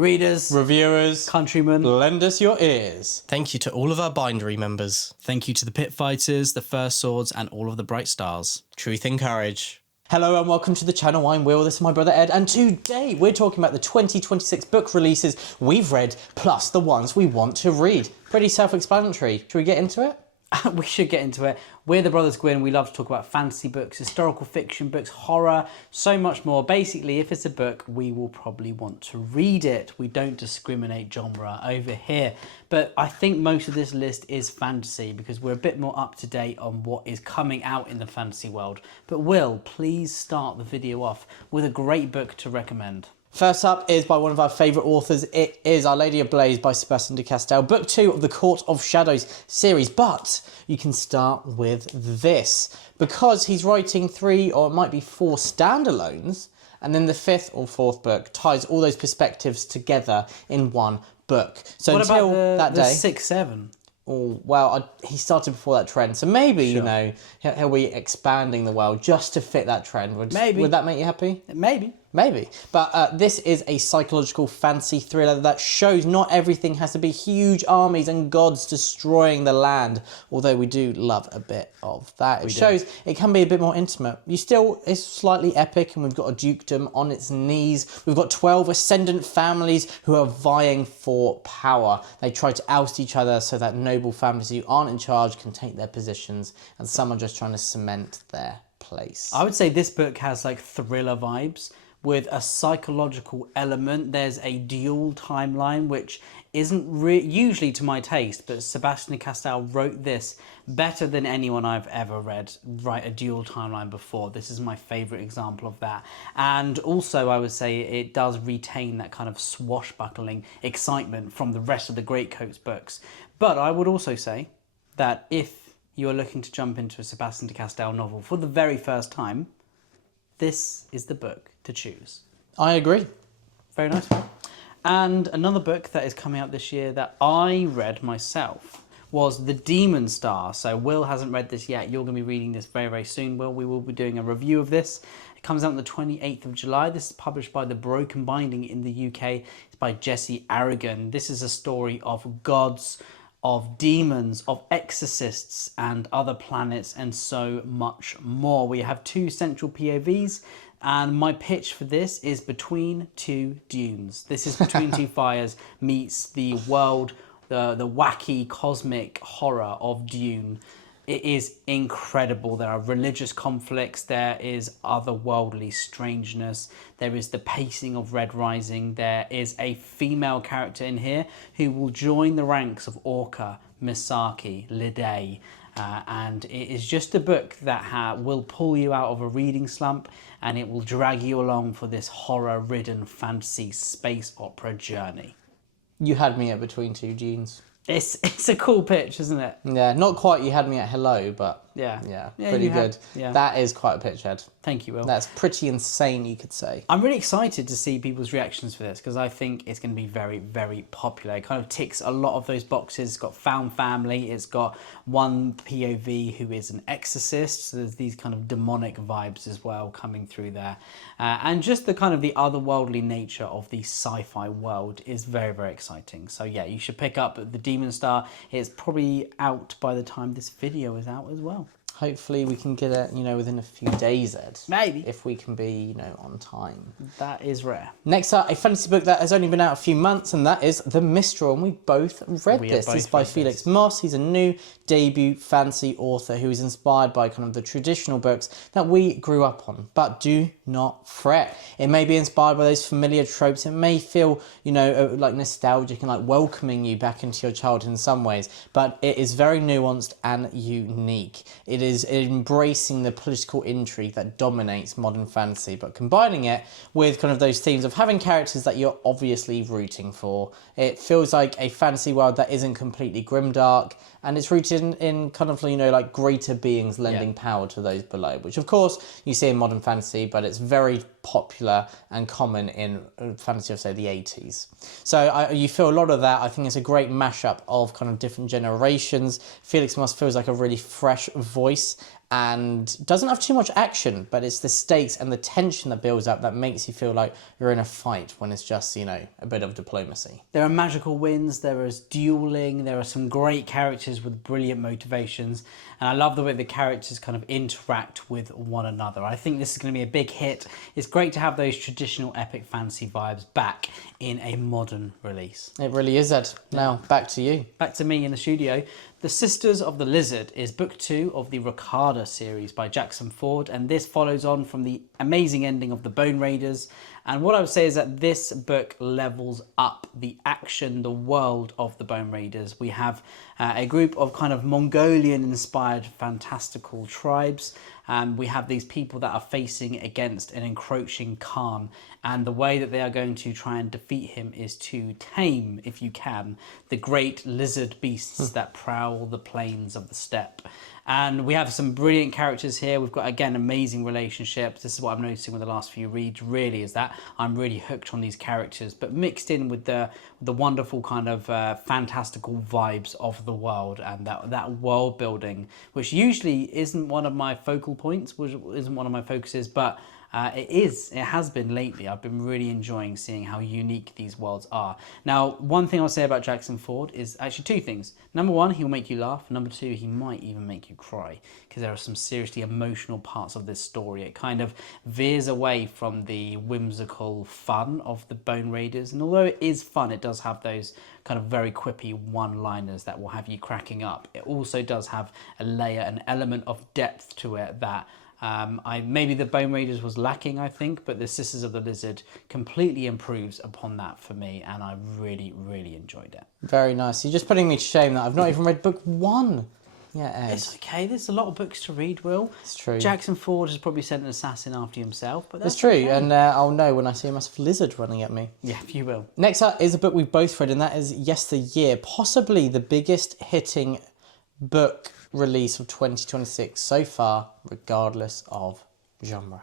readers, reviewers, countrymen. lend us your ears. Thank you to all of our bindery members. Thank you to the Pit Fighters, the First Swords, and all of the Bright Stars. Truth and courage. Hello and welcome to the channel. I'm Will, this is my brother Ed, and today we're talking about the 2026 book releases we've read, plus the ones we want to read. Pretty self-explanatory. Should we get into it? We should get into it. We're the Brothers Gwyn. We love to talk about fantasy books, historical fiction books, horror, so much more. Basically, if it's a book, we will probably want to read it. We don't discriminate genre over here. But I think most of this list is fantasy because we're a bit more up to date on what is coming out in the fantasy world. But Will, please start the video off with a great book to recommend. First up is by one of our favourite authors. It is Our Lady of Blaze by Sebastian de Castell, book 2 of the Court of Shadows series. But you can start with this because he's writing 3 or it might be 4 standalones, and then the 5th or 4th book ties all those perspectives together in one book. So What until about the that day, 6-7? Oh, well, he started before that trend, so maybe you know he'll be expanding the world just to fit that trend. Would that make you happy? Maybe. But this is a psychological fantasy thriller that shows not everything has to be huge armies and gods destroying the land, although we do love a bit of that. It shows it can be a bit more intimate. It's slightly epic, and we've got a dukedom on its knees. We've got 12 ascendant families who are vying for power. They try to oust each other so that noble families who aren't in charge can take their positions, and some are just trying to cement their place. I would say this book has like thriller vibes with a psychological element. There's a dual timeline, which isn't usually to my taste, but Sebastian de Castell wrote this better than anyone I've ever read write a dual timeline before. This is my favourite example of that. And also I would say it does retain that kind of swashbuckling excitement from the rest of the Greatcoats books. But I would also say that if you're looking to jump into a Sebastian de Castell novel for the very first time, this is the book to choose. I agree. Very nice. And another book that is coming out this year that I read myself was The Demon Star. So Will hasn't read this yet. You're going to be reading this very, very soon, Will. We will be doing a review of this. It comes out on the 28th of July. This is published by The Broken Binding in the UK. It's by Jesse Aragon. This is a story of gods, of demons, of exorcists and other planets and so much more. We have 2 central POVs, and my pitch for this is Between Two Dunes. This is Between Two Fires meets the world, the wacky cosmic horror of Dune. It is incredible. There are religious conflicts, there is otherworldly strangeness, there is the pacing of Red Rising, there is a female character in here who will join the ranks of Orca, Misaki, Lide, and it is just a book that will pull you out of a reading slump, and it will drag you along for this horror-ridden fantasy space opera journey. You had me at Between Two Dunes. It's a cool pitch, isn't it? Yeah, not quite you had me at Hello, but yeah, pretty good. That is quite a pitch, Ed. Thank you, Will. That's pretty insane, you could say. I'm really excited to see people's reactions for this because I think it's going to be very, very popular. It kind of ticks a lot of those boxes. It's got found family. It's got one POV who is an exorcist. So there's these kind of demonic vibes as well coming through there. And just the kind of the otherworldly nature of the sci-fi world is very, very exciting. So yeah, you should pick up The Demon Star. It's probably out by the time this video is out as well. Hopefully we can get it, within a few days, Ed. Maybe. If we can be, on time. That is rare. Next up, a fantasy book that has only been out a few months, and that is The Mistral, and we both read this. This is by Felix Moss. He's a new debut fantasy author who is inspired by kind of the traditional books that we grew up on. But do not fret. It may be inspired by those familiar tropes. It may feel, like nostalgic and like welcoming you back into your childhood in some ways, but it is very nuanced and unique. It is embracing the political intrigue that dominates modern fantasy, but combining it with kind of those themes of having characters that you're obviously rooting for. It feels like a fantasy world that isn't completely grimdark, and it's rooted in kind of, like greater beings lending power to those below, which of course you see in modern fantasy, but it's very popular and common in fantasy of, say, the 80s. So you feel a lot of that. I think it's a great mashup of kind of different generations. Felix Moss feels like a really fresh voice, and doesn't have too much action, but it's the stakes and the tension that builds up that makes you feel like you're in a fight when it's just, you know, a bit of diplomacy. There are magical winds, there is dueling, there are some great characters with brilliant motivations, and I love the way the characters kind of interact with one another. I think this is going to be a big hit. It's great to have those traditional epic fantasy vibes back in a modern release. It really is, Ed. Now, back to you. Back to me in the studio. The Sisters of the Lizard is book 2 of the Rakada series by Jackson Ford, and this follows on from the amazing ending of the Bone Raiders. And what I would say is that this book levels up the action, the world of the Bone Raiders. We have a group of kind of Mongolian-inspired fantastical tribes. We have these people that are facing against an encroaching Khan, and the way that they are going to try and defeat him is to tame, if you can, the great lizard beasts that prowl the plains of the steppe. And we have some brilliant characters here. We've got, again, amazing relationships. This is what I'm noticing with the last few reads, really, is that I'm really hooked on these characters, but mixed in with the wonderful kind of fantastical vibes of the world and that world building, which usually isn't one of my focal points, which isn't one of my focuses, but it has been lately. I've been really enjoying seeing how unique these worlds are. Now, one thing I'll say about Jackson Ford is actually two things. Number one, he'll make you laugh. Number two, he might even make you cry, because there are some seriously emotional parts of this story. It kind of veers away from the whimsical fun of the Bone Raiders, and although it is fun, it does have those kind of very quippy one-liners that will have you cracking up. It also does have a layer, an element of depth to it that maybe the Bone Raiders was lacking, I think, but the Sisters of the Lizard completely improves upon that for me, and I really, really enjoyed it. Very nice. You're just putting me to shame that I've not even read book 1. Yeah, Ed. It's okay. There's a lot of books to read, Will. It's true. Jackson Ford has probably sent an assassin after himself, but that's It's true, okay. and I'll know when I see a massive lizard running at me. Yeah, you will. Next up is a book we've both read, and that is Yesteryear, possibly the biggest hitting book release of 2026 so far, regardless of genre.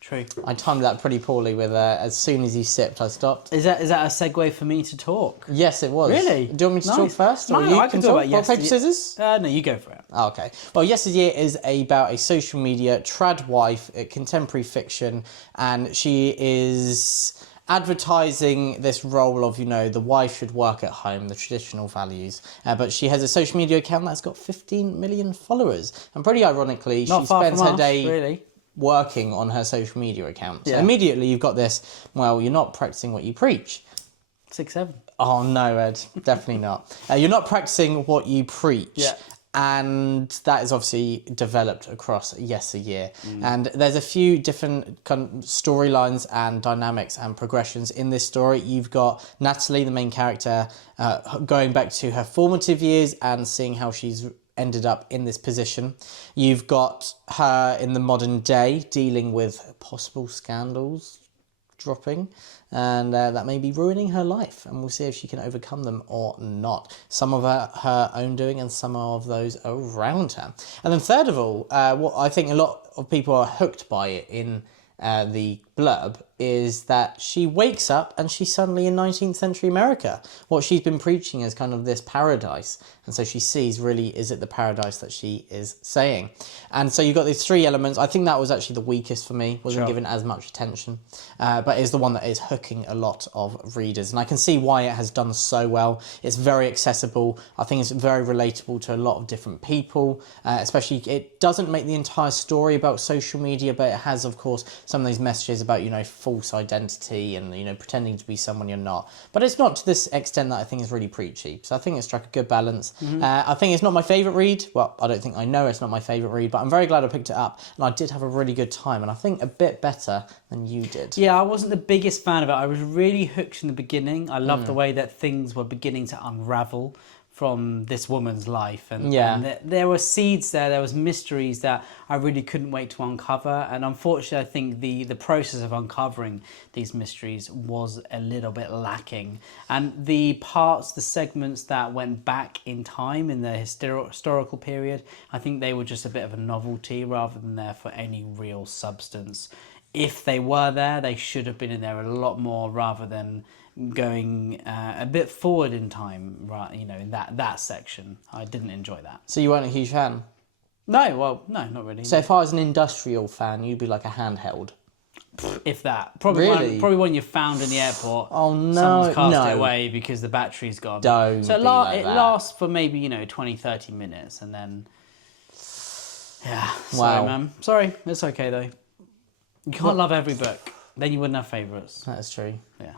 True. I timed that pretty poorly with as soon as you sipped, I stopped. Is that a segue for me to talk? Yes, it was. Really? Do you want me to talk Nice. first? Or No, you I can can talk talk? about Rock, paper, Yesteryear. scissors? No, you go for it. Oh, okay. Well, Yesteryear is about a social media trad wife, contemporary fiction, and she is advertising this role of, you know, the wife should work at home, the traditional values. But she has a social media account that's got 15 million followers. And pretty ironically, Not she far spends from her us, day really. working on her social media account. So Yeah. immediately you've got this, well, you're not practicing what you preach. 6-7. Oh no, Ed, definitely not. You're not practicing what you preach. Yeah. And that is obviously developed across Yesteryear. And there's a few different kind of storylines and dynamics and progressions in this story. You've got Natalie, the main character, going back to her formative years and seeing how she's ended up in this position. You've got her in the modern day dealing with possible scandals dropping, and that may be ruining her life, and we'll see if she can overcome them or not. Some of her own doing and some of those around her. And then third of all, what I think a lot of people are hooked by it in the blurb is that she wakes up and she's suddenly in 19th century America. What she's been preaching is kind of this paradise, and so she sees, really, is it the paradise that she is saying? And so you've got these three elements. I think that was actually the weakest for me, wasn't given as much attention, but is the one that is hooking a lot of readers, and I can see why it has done so well. It's very accessible. I think it's very relatable to a lot of different people, especially it doesn't make the entire story about social media, but it has, of course, some of these messages about, you know, false identity and, you know, pretending to be someone you're not. But it's not to this extent that I think is really preachy. So I think it struck a good balance. I think it's not my favourite read. Well, I don't think I know it's not my favourite read, but I'm very glad I picked it up, and I did have a really good time, and I think a bit better than you did. Yeah, I wasn't the biggest fan of it. I was really hooked in the beginning. I loved the way that things were beginning to unravel from this woman's life, and there were seeds there was mysteries that I really couldn't wait to uncover, and unfortunately I think the process of uncovering these mysteries was a little bit lacking, and the segments that went back in time in the historical period, I think they were just a bit of a novelty rather than there for any real substance. If they were there, they should have been in there a lot more rather than going a bit forward in time, right? You know, in that section. I didn't enjoy that. So you weren't a huge fan? No, well, no, not really. So if I was an industrial fan, you'd be like a handheld. If that, probably Really? probably one you found in the airport. Oh, no, Someone's cast no. it away because the battery's gone. Don't So be like it that. lasts for maybe 20, 30 minutes, and then yeah. Sorry, Wow. man. Sorry, it's okay though. You can't love every book. Then you wouldn't have favourites. That is true. Yeah.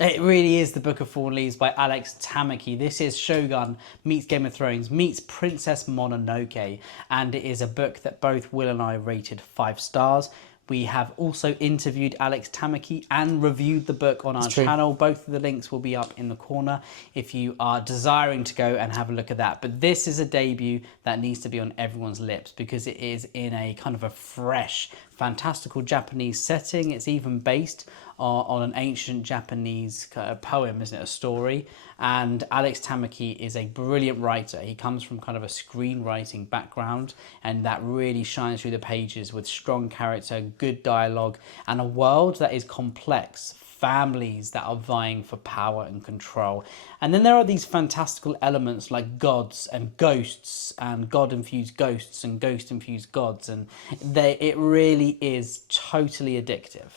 It really is The Book of Fallen Leaves by Alex Tamaki. This is Shogun meets Game of Thrones meets Princess Mononoke, and it is a book that both Will and I rated 5 stars. We have also interviewed Alex Tamaki and reviewed the book on our true. channel. Both of the links will be up in the corner if you are desiring to go and have a look at that. But this is a debut that needs to be on everyone's lips because it is in a kind of a fresh, fantastical Japanese setting. It's even based on an ancient Japanese poem, isn't it? A story. And Alex Tamaki is a brilliant writer. He comes from kind of a screenwriting background, and that really shines through the pages with strong character, good dialogue, and a world that is complex. Families that are vying for power and control. And then there are these fantastical elements like gods and ghosts and god-infused ghosts and ghost-infused gods. And it really is totally addictive.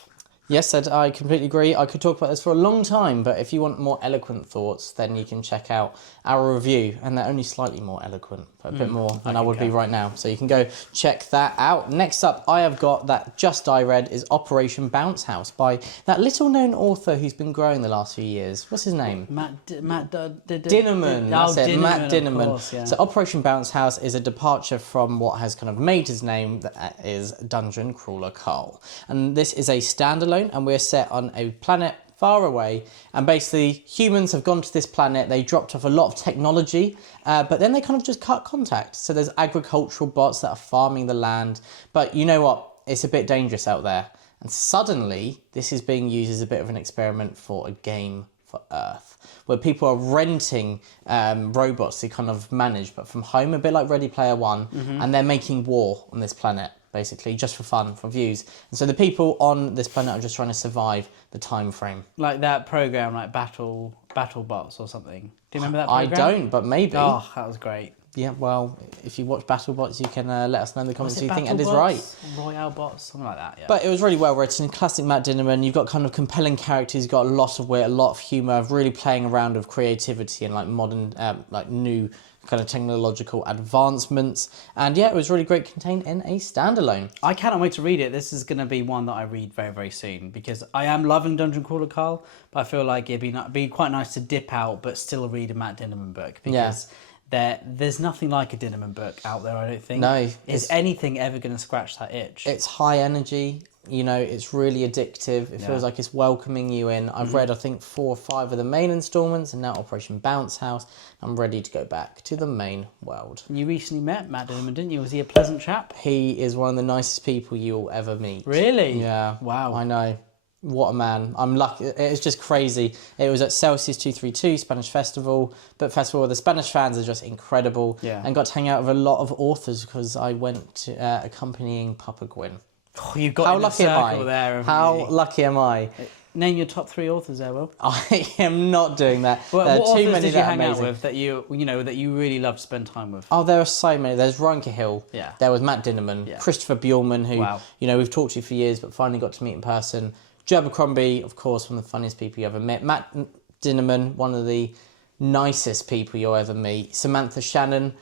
Yes, I completely agree. I could talk about this for a long time, but if you want more eloquent thoughts, then you can check out our review, and they're only slightly more eloquent, but a bit more than I would be right now. So you can go check that out. Next up, I have got that just I read is Operation Bounce House by that little-known author who's been growing the last few years. What's his name? Matt Dinnerman. That's it, Matt Dinnerman. Course, yeah. So Operation Bounce House is a departure from what has kind of made his name, that is Dungeon Crawler Carl. And this is a standalone, and we're set on a planet far away, and basically humans have gone to this planet. They dropped off a lot of technology, but then they kind of just cut contact. So there's agricultural bots that are farming the land, but you know what? It's a bit dangerous out there. And suddenly this is being used as a bit of an experiment for a game for Earth, where people are renting robots to kind of manage, but from home, a bit like Ready Player One, and they're making war on this planet, basically, just for fun, for views. And so the people on this planet are just trying to survive the time frame. Like that program, like BattleBots or something. Do you remember that I program? don't, but maybe. Oh, that was great. Yeah, well, if you watch BattleBots, you can let us know in the comments Was if it you think Ed is BattleBots? right. Royale Bots, something like that, yeah. But it was really well written, classic Matt Dinnerman. You've got kind of compelling characters, you've got a lot of wit, a lot of humour, really playing around with creativity and like modern, like new kind of technological advancements. And yeah, it was really great contained in a standalone. I cannot wait to read it. This is going to be one that I read very, very soon because I am loving Dungeon Crawler Carl, but I feel like it'd be quite nice to dip out but still read a Matt Dinnerman book because there's nothing like a Dinnerman book out there, I don't think. No. Is anything ever going to scratch that itch? It's high energy, you know, it's really addictive. It feels like it's welcoming you in. I've read, I think, 4 or 5 of the main installments, and now Operation Bounce House. I'm ready to go back to the main world. You recently met Matt Dinnerman, didn't you? Was he a pleasant chap? He is one of the nicest people you'll ever meet. Really? Yeah. Wow. I know. What a man. I'm lucky. It's just crazy. It was at Celsius 232, Spanish Festival, but festival. The Spanish fans are just incredible. Yeah. And got to hang out with a lot of authors because I went to, accompanying Papa Gwyn. Oh, you've got How in the lucky am circle I? there. haven't How you? lucky am I? Name your top 3 authors there, Will. I am not doing that. Well, There are what too authors many did you that are hang out amazing. with that you really love to spend time with? Oh, there are so many. There's Ryan Cahill. Yeah. There was Matt Dinnerman. Yeah. Christopher Bjornman, who, Wow. we've talked to for years, but finally got to meet in person. Joe Abercrombie, of course, one of the funniest people you ever met. Matt Dinnerman, one of the nicest people you'll ever meet. Samantha Shannon.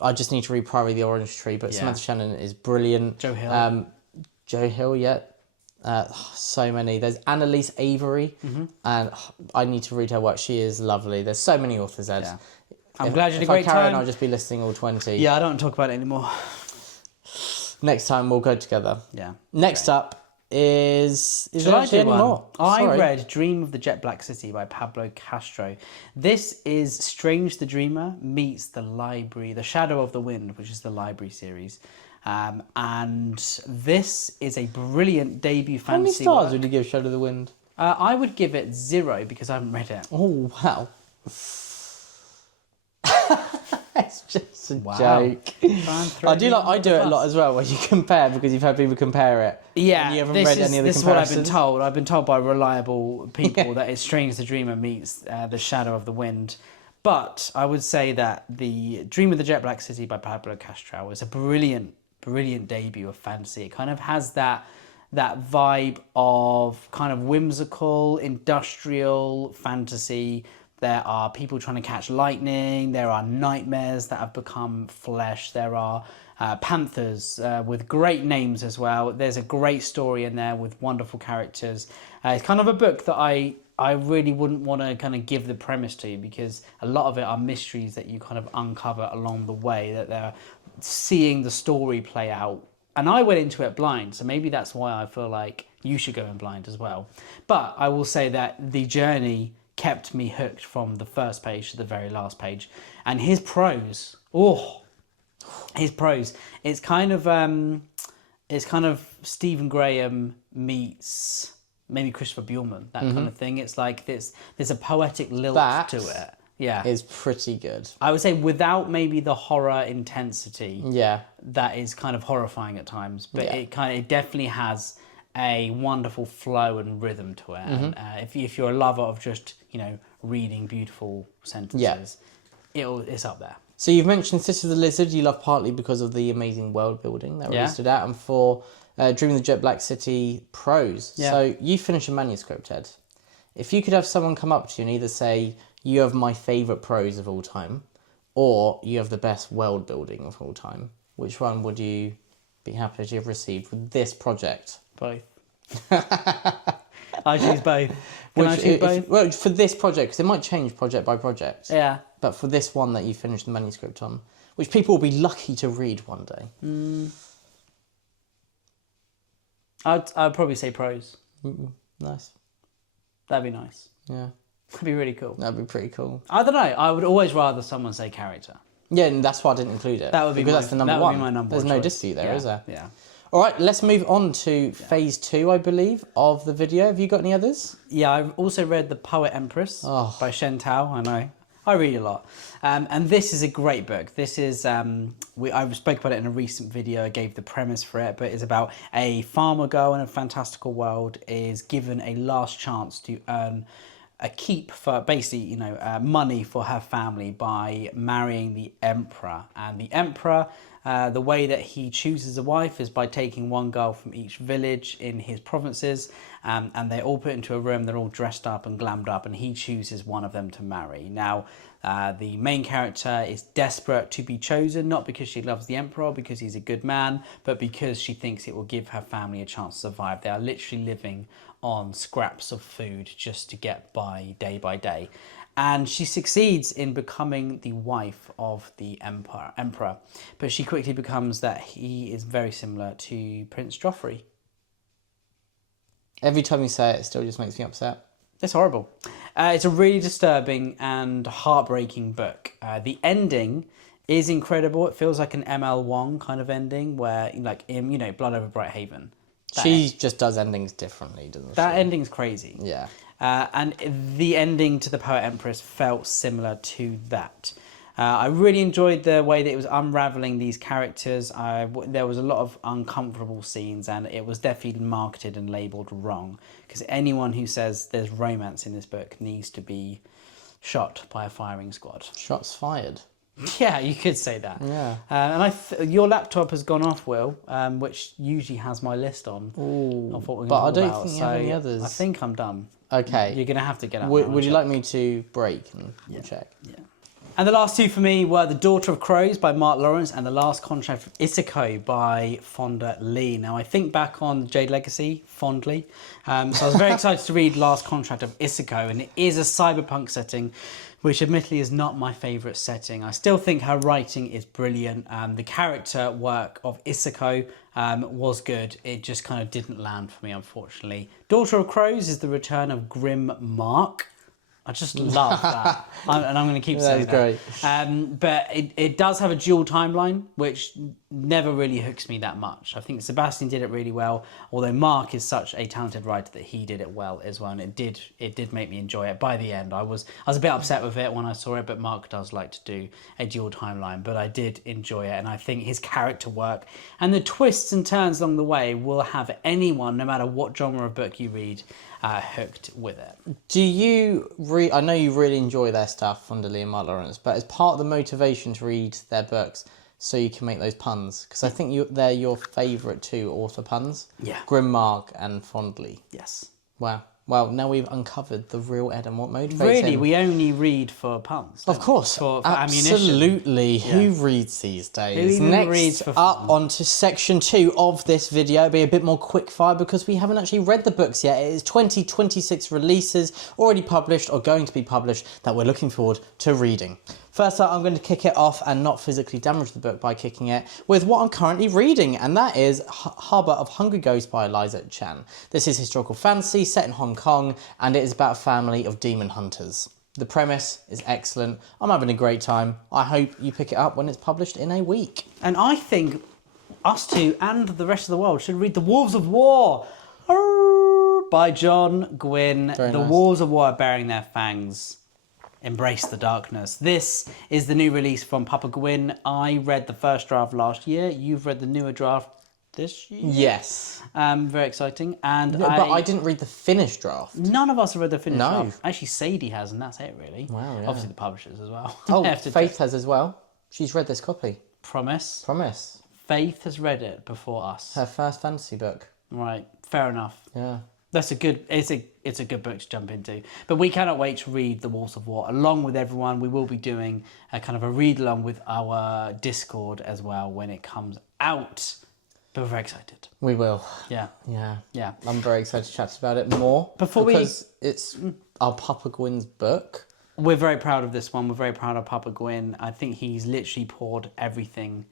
I just need to read Priory of the Orange Tree, but Yeah. Samantha Shannon is brilliant. Joe Hill. Joe Hill, yeah. So many. There's Annalise Avery, and I need to read her work. She is lovely. There's so many authors, Ed. Yeah. I'm glad you had a If I great carry on, time. I'll just be listing all 20. Yeah, I don't talk about it anymore. Next time we'll go together. Yeah. Next up is Shall there I actually do any one? more? I Sorry. read Dream of the Jet Black City by Pablo Castro. This is Strange the Dreamer meets The Library, The Shadow of the Wind, which is the library series. And this is a brilliant debut How many fantasy stars work. would you give Shadow of the Wind? I would give it 0 because I haven't read it. Oh, wow. It's just a Wow. joke. I do it a lot as well, where you compare because you've heard people compare it. Yeah, And you haven't this read is, any of the this is what I've been comparisons. told. I've been told by reliable people that it's Strange the Dreamer meets The Shadow of the Wind. But I would say that the Dream of the Jet Black City by Pablo Castro is a brilliant debut of fantasy. It kind of has that vibe of kind of whimsical, industrial fantasy. There are people trying to catch lightning. There are nightmares that have become flesh. There are panthers with great names as well. There's a great story in there with wonderful characters. It's kind of a book that I really wouldn't want to kind of give the premise to, because a lot of it are mysteries that you kind of uncover along the way, that they're seeing the story play out. And I went into it blind, so maybe that's why I feel like you should go in blind as well. But I will say that the journey kept me hooked from the first page to the very last page. And his prose, it's kind of Stephen Graham meets maybe Christopher Buehlman, that kind of thing. It's like there's a poetic lilt to it. Yeah, is pretty good. I would say without maybe the horror intensity. Yeah, that is kind of horrifying at times, but it definitely has a wonderful flow and rhythm to it. And if you're a lover of just reading beautiful sentences, it's up there. So you've mentioned City of the Lizard. You love partly because of the amazing world building that really stood out, and for Dream of the Jet Black City prose. Yeah. So you finish a manuscript, Ed. If you could have someone come up to you and either say, you have my favourite prose of all time, or you have the best world building of all time, which one would you be happy to have received with this project? Both. I choose both. Can I choose both? Well, for this project, because it might change project by project. Yeah. But for this one that you finished the manuscript on, which people will be lucky to read one day. I'd probably say prose. Nice. That'd be nice. Yeah. That'd be really cool. That'd be pretty cool. I don't know. I would always rather someone say character. Yeah, and that's why I didn't include it. That would be because that's the number that would one. be my number There's one no choice. dispute there, is there? Yeah. All right, let's move on to phase 2, I believe, of the video. Have you got any others? Yeah, I've also read The Poet Empress by Shen Tao. I know. I read a lot. And this is a great book. This is, I spoke about it in a recent video. I gave the premise for it, but it's about a farmer girl in a fantastical world is given a last chance to earn a keep for basically, money for her family by marrying the emperor. And the emperor, the way that he chooses a wife is by taking one girl from each village in his provinces, and they're all put into a room, they're all dressed up and glammed up, and he chooses one of them to marry. Now, the main character is desperate to be chosen, not because she loves the emperor, because he's a good man, but because she thinks it will give her family a chance to survive. They are literally living on scraps of food just to get by day. And she succeeds in becoming the wife of the emperor. But she quickly becomes that he is very similar to Prince Joffrey. Every time you say it, it still just makes me upset. It's horrible. It's a really disturbing and heartbreaking book. The ending is incredible. It feels like an M.L. Wong kind of ending where, like in, Blood Over Bright Haven. She just does endings differently, doesn't she? That ending's crazy. Yeah. And the ending to The Poet Empress felt similar to that. I really enjoyed the way that it was unraveling these characters. There was a lot of uncomfortable scenes, and it was definitely marketed and labelled wrong. Because anyone who says there's romance in this book needs to be shot by a firing squad. Shots fired. Yeah, you could say that. Yeah. And your laptop has gone off, Will, which usually has my list on. Ooh, Of what we're but gonna I talk don't about. think you have any others. I think I'm done. Okay. You're going to have to get out. Would you like me to break and we'll check? Yeah. And the last two for me were The Daughter of Crows by Mark Lawrence and The Last Contract of Isako by Fonda Lee. Now, I think back on Jade Legacy fondly. So I was very excited to read Last Contract of Isako, and it is a cyberpunk setting, which admittedly is not my favourite setting. I still think her writing is brilliant. The character work of Isako was good. It just kind of didn't land for me, unfortunately. Daughter of Crows is the return of Grim Mark. I just love that. And I'm going to keep saying that. That's great. But it does have a dual timeline, which never really hooks me that much. I think Sebastian did it really well, although Mark is such a talented writer that he did it well as well, and it did make me enjoy it. By the end, I was a bit upset with it when I saw it, but Mark does like to do a dual timeline, but I did enjoy it, and I think his character work and the twists and turns along the way will have anyone, no matter what genre of book you read, hooked with it. Do you I know you really enjoy their stuff, Wonderly and Mark Lawrence, but as part of the motivation to read their books, so you can make those puns, because I think they're your favourite two author puns. Yeah. Grimmark and Fondly. Yes. Wow. Well, now we've uncovered the real Ed and what motivates Really, him. we only read for puns. Of course, for ammunition. absolutely. Who reads these days? Who even Next reads for up fun? onto section 2 of this video. It'll be a bit more quickfire because we haven't actually read the books yet. It is 2026 releases already published or going to be published that we're looking forward to reading. First up, I'm going to kick it off and not physically damage the book by kicking it with what I'm currently reading, and that is Harbour of Hungry Ghosts by Eliza Chan. This is historical fantasy set in Hong Kong, and it is about a family of demon hunters. The premise is excellent. I'm having a great time. I hope you pick it up when it's published in a week. And I think us two and the rest of the world should read The Wolves of War by John Gwynne. Very The nice. Wolves of War are bearing their fangs. Embrace the darkness. This is the new release from Papa Gwynne. I read the first draft last year. You've read the newer draft this year. Yes. Very exciting. And But I didn't read the finished draft. None of us have read the finished No. draft. Actually, Sadie has, and that's it, really. Wow, yeah. Obviously, the publishers as well. Oh, They have to Faith has as well. She's read this copy. Promise. Promise. Faith has read it before us. Her first fantasy book. Right. Fair enough. Yeah. That's a good. It's a good book to jump into. But we cannot wait to read The Wolves of War along with everyone. We will be doing a kind of a read along with our Discord as well when it comes out. But we're very excited. We will. Yeah. Yeah. Yeah. I'm very excited to chat about it more. Before we- because it's our Papa Gwynne's book. We're very proud of this one. We're very proud of Papa Gwynne. I think he's literally poured everything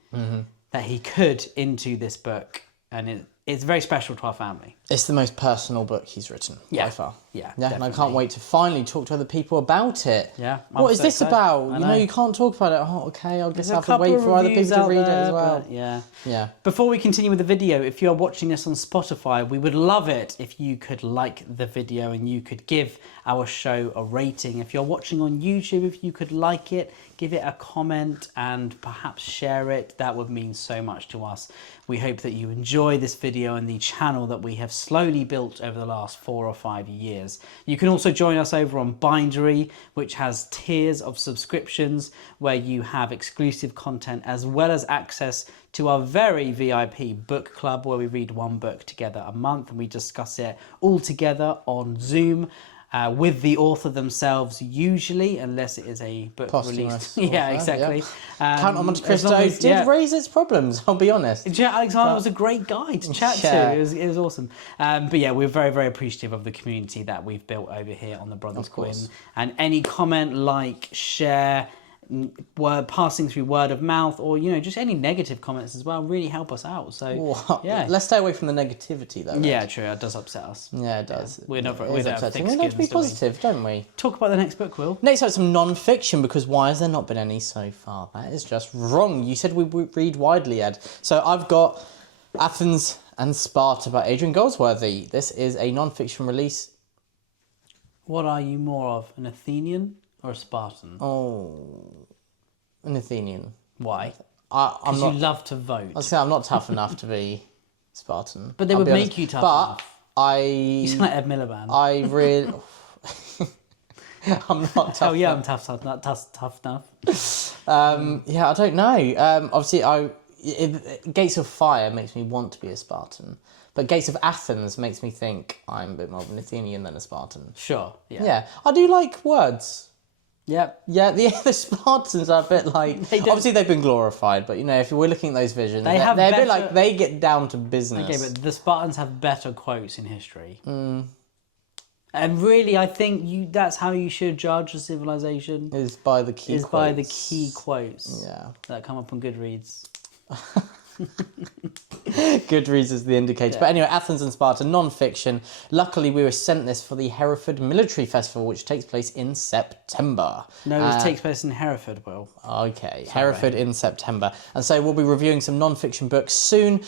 that he could into this book, and it's very special to our family. It's the most personal book he's written by far. Yeah, Yeah, and I definitely. can't wait to finally talk to other people about it. Yeah, I'm What is so this excited. about? I You know, know. you can't talk about it. Oh, okay, I'll just There's a have to couple wait of for other reviews people to out read it there, as well. but yeah. Yeah. Before we continue with the video, if you're watching this on Spotify, we would love it if you could like the video and you could give our show a rating. If you're watching on YouTube, if you could like it, give it a comment and perhaps share it. That would mean so much to us. We hope that you enjoy this video and the channel that we have slowly built over the last 4 or 5 years. You can also join us over on Bindery, which has tiers of subscriptions where you have exclusive content as well as access to our very VIP book club where we read one book together a month and we discuss it all together on Zoom. With the author themselves, usually, unless it is a book Posthumous release. Yeah, author, exactly. yeah. Count on Monte as long Cristo as- did yeah. raise its problems, I'll be honest. Jack Alexander was a great guy to chat Yeah. to. It was awesome. But yeah, we're very, very appreciative of the community that we've built over here on the Brothers Gwynne. And any comment, like, share, word passing through word of mouth, or just any negative comments as well, really help us out. So Wow. yeah, Let's stay away from the negativity though. yeah, true. It does upset us. Yeah, it does. We're not. It We is don't have upsetting. thick We have to be skins, do we? positive, don't we? Talk about the next book, Will. Next up, some non-fiction, because why has there not been any so far? That is just wrong. You said we would read widely, Ed. So I've got Athens and Sparta by Adrian Goldsworthy. This is a non-fiction release. What are you more of, an Athenian or a Spartan? Oh, an Athenian. Why? I'm Because not. you love to vote. I was saying I'm not tough enough to be Spartan. But they I'll would be make honest. you tough But enough. You sound like Ed Miliband. I really. I'm not tough. Oh yeah, I'm tough enough. Yeah, I don't know. Obviously, Gates of Fire makes me want to be a Spartan, but Gates of Athens makes me think I'm a bit more of an Athenian than a Spartan. Sure. Yeah. Yeah, I do like words. Yep. Yeah, the Spartans are a bit like. Obviously, they've been glorified, but if we're looking at those visions, They have they're a bit better- like they get down to business. Okay, but the Spartans have better quotes in history. And really, I think that's how you should judge a civilization. is by the key. Is by the key quotes Yeah. that come up on Goodreads. Goodreads is the indicator. But anyway, Athens and Sparta, non-fiction. Luckily, we were sent this for the Hereford Military Festival, which takes place in September. No, it takes place in Hereford, Will. Okay, Hereford in September. And so we'll be reviewing some non-fiction books soon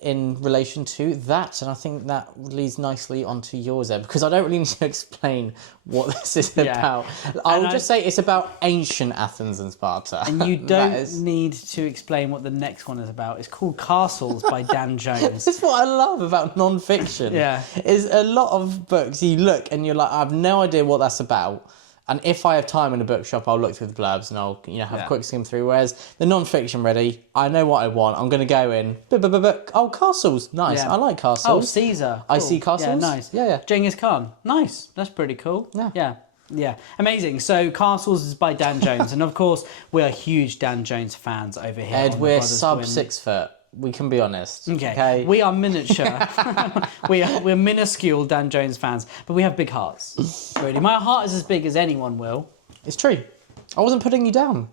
in relation to that. And I think that leads nicely onto yours, Ed, because I don't really need to explain what this is about. I'll just say it's about ancient Athens and Sparta. And you don't need to explain what the next one is about. It's called Castles by Dan Jones. This is what I love about non-fiction. Yeah. Is a lot of books you look and you're like, I have no idea what that's about. And if I have time in a bookshop, I'll look through the blurbs and I'll have a quick skim through. Whereas the non-fiction ready, I know what I want. I'm going to go in. Oh, castles. Nice. Yeah. I like castles. Oh, Caesar. I Cool. see castles. Yeah, nice. Yeah. Genghis Khan. Nice. That's pretty cool. Yeah. Amazing. So Castles is by Dan Jones. And of course, we're huge Dan Jones fans over here. Ed, on we're Brothers sub Win. 6 foot. We can be honest. Okay. We are miniature. we're minuscule Dan Jones fans, but we have big hearts. Really. My heart is as big as anyone will. It's true. I wasn't putting you down.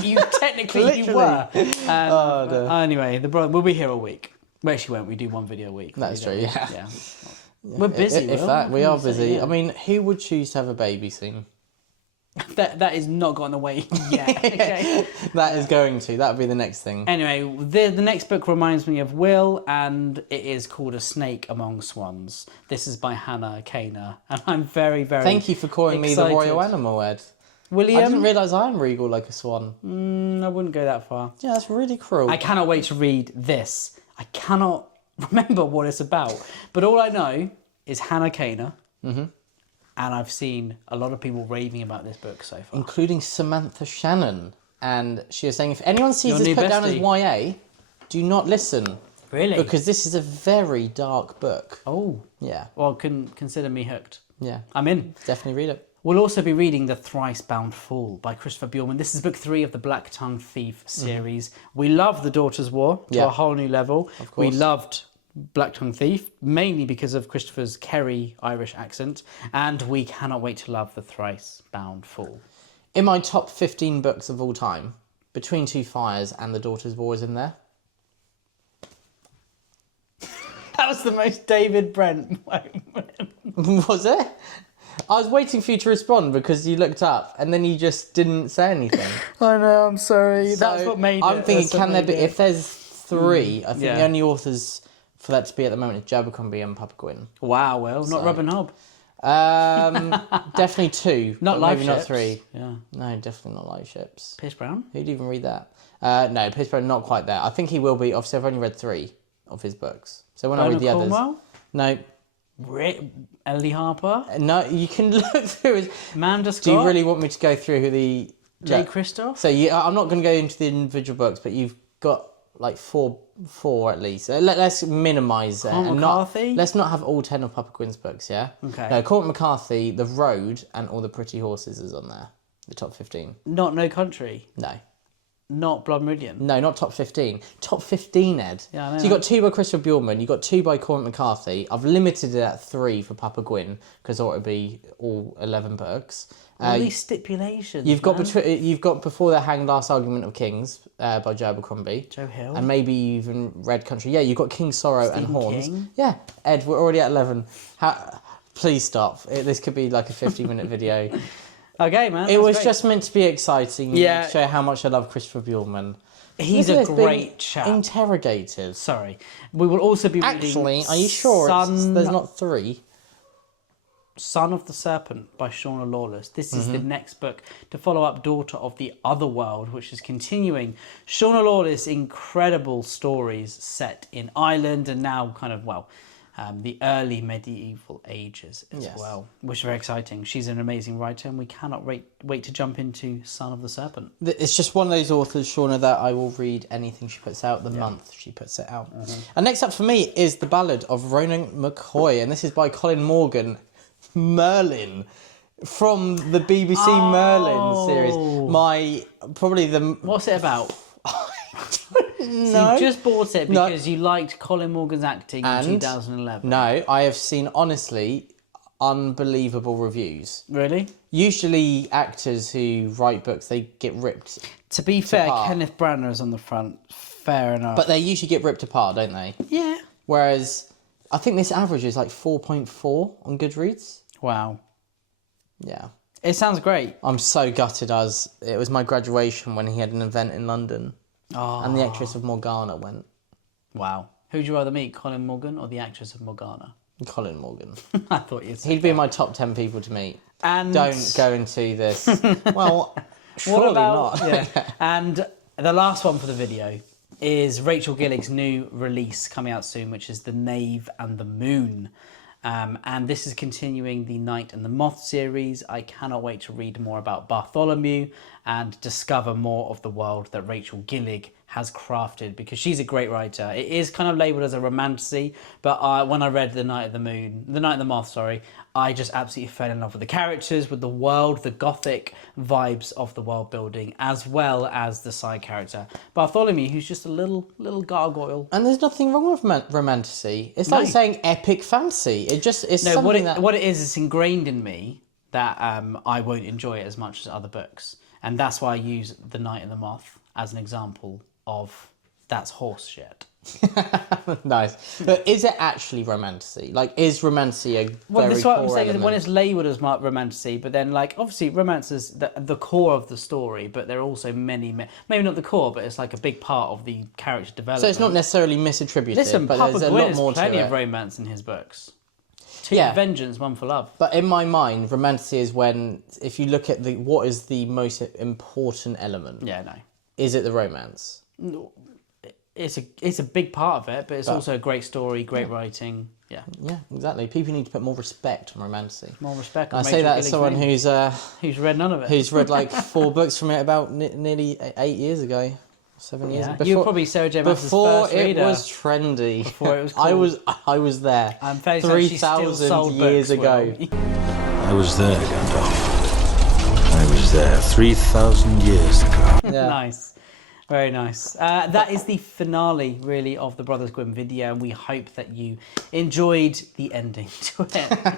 You technically you were. Anyway, we'll be here all week. We actually won't. We do one video a week. That's true, yeah. We're busy. If Will. that, we are busy. Yeah. I mean, who would choose to have a baby soon? That is not got on the way yet. Okay. That is going to. That would be the next thing. Anyway, the next book reminds me of Will, and it is called A Snake Among Swans. This is by Hannah Kana, and I'm very, very Thank you for calling me the royal animal, Ed. William? I didn't realise I'm regal like a swan. I wouldn't go that far. Yeah, that's really cruel. I cannot wait to read this. I cannot remember what it's about, but all I know is Hannah Kana. Mm-hmm. And I've seen a lot of people raving about this book so far. Including Samantha Shannon. And she was saying, if anyone sees Your this new put down as bestie. YA, do not listen. Really? Because this is a very dark book. Oh. Yeah. Well, consider me hooked. Yeah. I'm in. Definitely read it. We'll also be reading The Thrice Bound Fool by Christopher Bjornman. This is book 3 of the Black Tongue Thief series. We love The Daughter's War to a whole new level. Of course. We loved Black Tongue Thief, mainly because of Christopher's Kerry Irish accent, and we cannot wait to love The Thrice Bound Fool. In my top 15 books of all time, Between Two Fires and The Daughter's War is in there. That was the most David Brent moment. Was it? I was waiting for you to respond because you looked up and then you just didn't say anything. I know, I'm sorry. So That's what made it. I'm thinking, That's what can there made be, it. if there's 3, I think Yeah. the only authors for that to be at the moment is Abercrombie and Papa Gwyn. Wow, well, not Robin Hobb. Definitely 2, Not but live maybe not ships. 3. Yeah. No, definitely not Light Ships. Pierce Brown? Who'd even read that? No, Pierce Brown, not quite there. I think he will be. Obviously, I've only read 3 of his books. So when I read the others... Cornwell? No, Ellie Harper? no, you can look through it. Amanda Scott? Do you really want me to go through who the... Jay Look, Kristoff? So I'm not going to go into the individual books, but you've got like four at least. Let's minimise it. Cormac McCarthy? Let's not have all 10 of Papa Gwyn's books, yeah? Okay. No, Cormac McCarthy, The Road, and All the Pretty Horses is on there. The top 15. Not No Country? No. Not Blood Meridian? No, not top 15. Top 15, Ed. Yeah, I know. So you got 2 by Christopher Bjornman, you got 2 by Cormac McCarthy. I've limited it at 3 for Papa Gwyn because I thought it'd be all 11 books. All these stipulations. You've got man. you've got Before the Hanged Last Argument of Kings by Joe Abercrombie. Joe Hill. And maybe even Red Country. Yeah, you've got King's Sorrow and Stephen Horns. King. Yeah, Ed, we're already at 11. Please stop. This could be like a 50-minute video. Okay, man. It that's was great. just meant to be exciting. Yeah. Show how much I love Christopher Bjornman. He's Look a at this, being great chap. Interrogated. Sorry. We will also be reading... Actually, are you sure there's not 3? Son of the Serpent by Shauna Lawless. This is the next book to follow up Daughter of the Otherworld, which is continuing Shauna Lawless' incredible stories set in Ireland and now kind of, the early medieval ages as well, which is very exciting. She's an amazing writer and we cannot wait to jump into Son of the Serpent. It's just one of those authors, Shauna, that I will read anything she puts out the month she puts it out. And next up for me is The Ballad of Ronan McCoy, and this is by Colin Morgan. Merlin from the BBC Merlin series. What's it about? No. So you just bought it because you liked Colin Morgan's acting in 2011. No, I have seen, honestly, unbelievable reviews. Really? Usually actors who write books, they get ripped. To be fair, part. Kenneth Branagh is on the front. Fair enough. But they usually get ripped apart, don't they? yeah. Whereas I think this average is like 4.4 on Goodreads. Wow. Yeah. It sounds great. I'm so gutted as it was my graduation when he had an event in London Oh, and the actress of Morgana went. wow. Who'd you rather meet, Colin Morgan or the actress of Morgana? Colin Morgan. I thought you'd say. He'd be in my top 10 people to meet. And Don't go into this. Well, surely what about, not. yeah. And the last one for the video is Rachel Gillig's new release coming out soon, which is The Knave and the Moon. And this is continuing the Night and the Moth series. I cannot wait to read more about Bartholomew and discover more of the world that Rachel Gillig has crafted, because she's a great writer. It is kind of labelled as a romantasy, but when I read The Night and the Moth, sorry, I just absolutely fell in love with the characters, with the world, the gothic vibes of the world building, as well as the side character Bartholomew, who's just a little gargoyle. And there's nothing wrong with romantasy. It's like saying epic fantasy. It's No, something what it is, it's ingrained in me that I won't enjoy it as much as other books, and that's why I use The Night and the Moth as an example of that's horse shit. Nice. But is it actually romantasy? Like, is romantasy a Well, very that's what I'm core saying. element? When it's labelled as romantasy, but then like obviously romance is the core of the story, but there are also maybe not the core, but it's like a big part of the character development. So it's not necessarily misattributed, Listen, but Papa there's a Gwyn lot has more to plenty it. of romance in his books. Two Yeah. for vengeance, one for love. But in my mind, romantasy is when, if you look at what is the most important element, Yeah, no. is it the romance? It's a big part of it, but it's also a great story, great writing. Yeah, Yeah, exactly. People need to put more respect on romantasy. more respect. I On say Rachel that as Gillig's someone name. who's who's read none of it. who's read like 4 books from it about nearly 8 years ago, 7 years Yeah, ago. you were probably Sarah J. Maas's Before first it reader. was trendy. Before it was I cool. I was there. I'm fairly certain she still 3,000 sold years books, ago. Will. I was there, Gandalf. I was there 3,000 years ago. Yeah. Nice. Very nice. That is the finale, really, of the Brothers Grimm video, and we hope that you enjoyed the ending to it.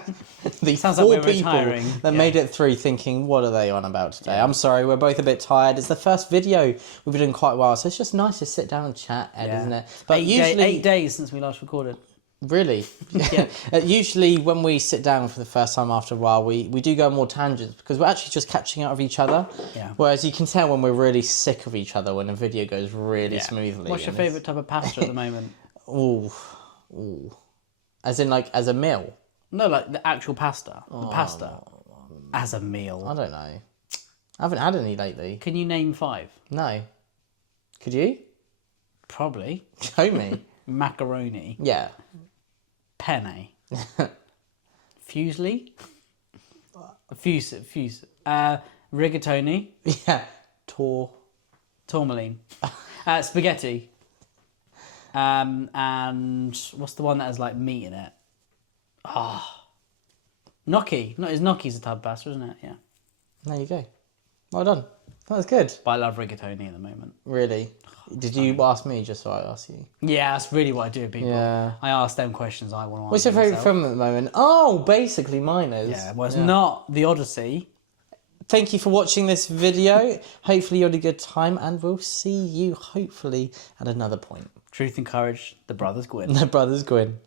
The Sounds like 4 we're people retiring. that Yeah. made it through thinking, what are they on about today? I'm sorry, we're both a bit tired. It's the first video we've been doing quite a while, so it's just nice to sit down and chat, Ed, Yeah. isn't it? But 8 days since we last recorded. Really? Yeah. Usually when we sit down for the first time after a while, we do go on more tangents because we're actually just catching up with each other. Yeah. Whereas you can tell when we're really sick of each other when a video goes really Yeah. smoothly. What's your and it's- favourite type of pasta at the moment? Ooh. As in, like, as a meal? No, like the actual pasta. The pasta. As a meal. I don't know. I haven't had any lately. Can you name 5? No. Could you? Probably. Show me. Macaroni. Yeah. Penne. Fusely. Fuse. Rigatoni. Yeah. Tor. Tourmaline. Spaghetti. And what's the one that has like meat in it? Gnocchi. Gnocchi's a type of pasta, isn't it? Yeah. There you go. Well done. That was good. But I love rigatoni at the moment. Really. Did you ask me just so I asked you? Yeah, that's really what I do with people. Yeah. I ask them questions I want to What's answer your favourite myself. film at the moment? Oh, basically mine is. Yeah, well, it's not The Odyssey. Thank you for watching this video. Hopefully you had a good time and we'll see you hopefully at another point. Truth and Courage, The Brothers Gwyn. The Brothers Gwyn.